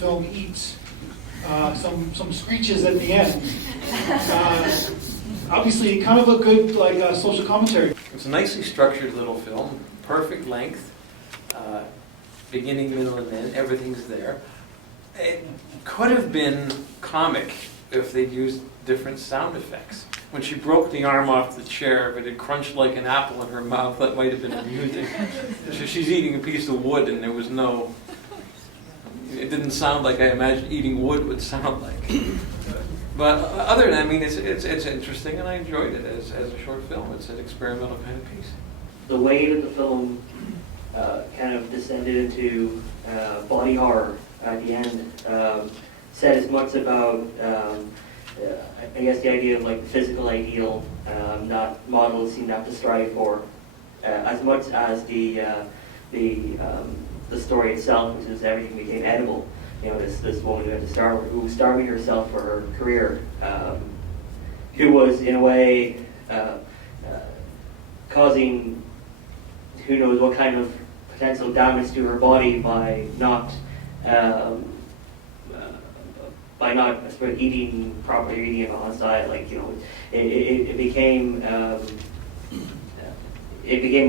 film eat some screeches at the end. Obviously, kind of a good social commentary. It's a nicely structured little film, perfect length, beginning, middle, and end. Everything's there. It could have been comic if they'd used different sound effects. When she broke the arm off the chair, but it crunched like an apple in her mouth, that might have been amusing. So she's eating a piece of wood, and there was no. It didn't sound like I imagined eating wood would sound like. But other than that, I mean, it's interesting, and I enjoyed it as a short film. It's an experimental kind of piece. The way that the film kind of descended into body horror at the end said as much about, I guess, the idea of like the physical ideal, not models seem to have to strive for, as much as the story itself, which is everything became edible. You know, this woman who had to who was starving herself for her career, who was in a way causing who knows what kind of potential damage to her body by not I suppose, eating properly, eating a balanced diet. Like, you know, it became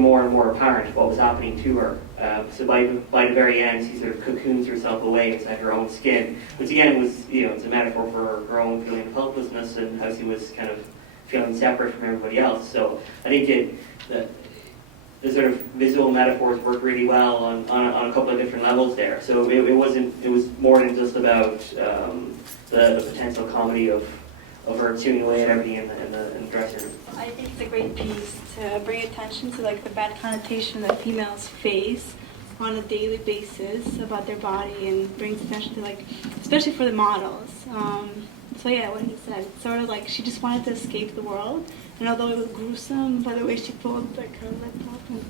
more and more apparent what was happening to her. So by the very end, she sort of cocoons herself away inside her own skin, which again was, you know, it's a metaphor for her own feeling of helplessness and how she was kind of feeling separate from everybody else. So I think the sort of visual metaphors work really well on a couple of different levels there. So it was more than just about the potential comedy of her chewing away at everything in the dressing room. I think it's a great piece to bring attention to like the bad connotation that females face on a daily basis about their body, and brings attention to, like, especially for the models. So yeah, what he said, it's sort of like she just wanted to escape the world, and although it was gruesome by the way she pulled like her lip up, and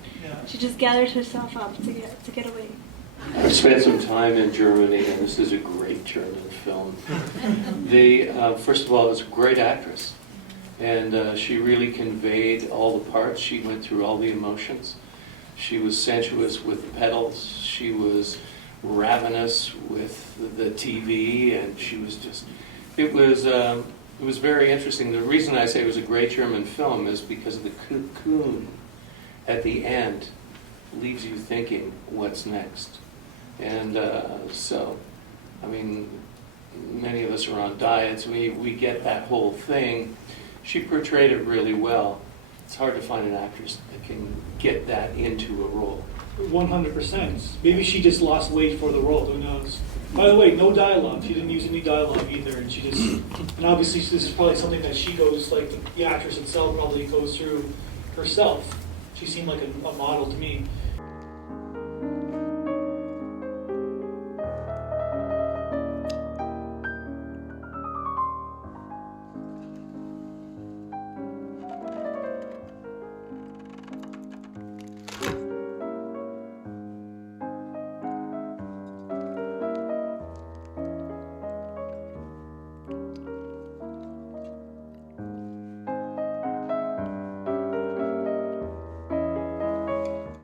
she just gathered herself up to get away. I spent some time in Germany, and this is a great German film. They, first of all, it was a great actress, and she really conveyed all the parts. She went through all the emotions. She was sensuous with the pedals. She was ravenous with the TV, and she was just. It was very interesting. The reason I say it was a great German film is because of the cocoon at the end leaves you thinking, what's next? And so, I mean, many of us are on diets. We get that whole thing. She portrayed it really well. It's hard to find an actress that can get that into a role. 100%. Maybe she just lost weight for the role, who knows? By the way, no dialogue. She didn't use any dialogue either, and she just, and obviously this is probably something that she goes, like the actress itself probably goes through herself. She seemed like a model to me.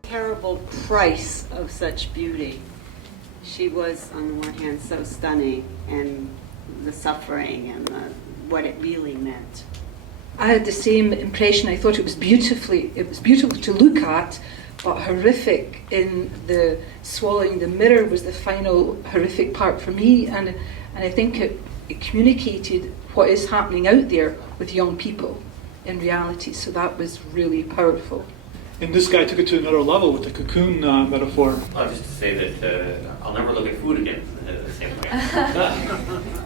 Terrible price of such beauty. She was, on the one hand, so stunning, and the suffering and what it really meant. I had the same impression. I thought it was beautiful to look at, but horrific in the swallowing the mirror was the final horrific part for me, and I think it communicated what is happening out there with young people in reality, so that was really powerful. And this guy took it to another level with the cocoon metaphor. Well, just to say that I'll never look at food again the same way.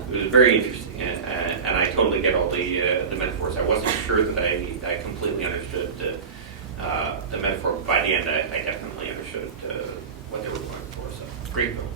It was very interesting, and I totally get all the metaphors. I wasn't sure that I completely understood the metaphor. By the end, I definitely understood what they were going for. So, great film.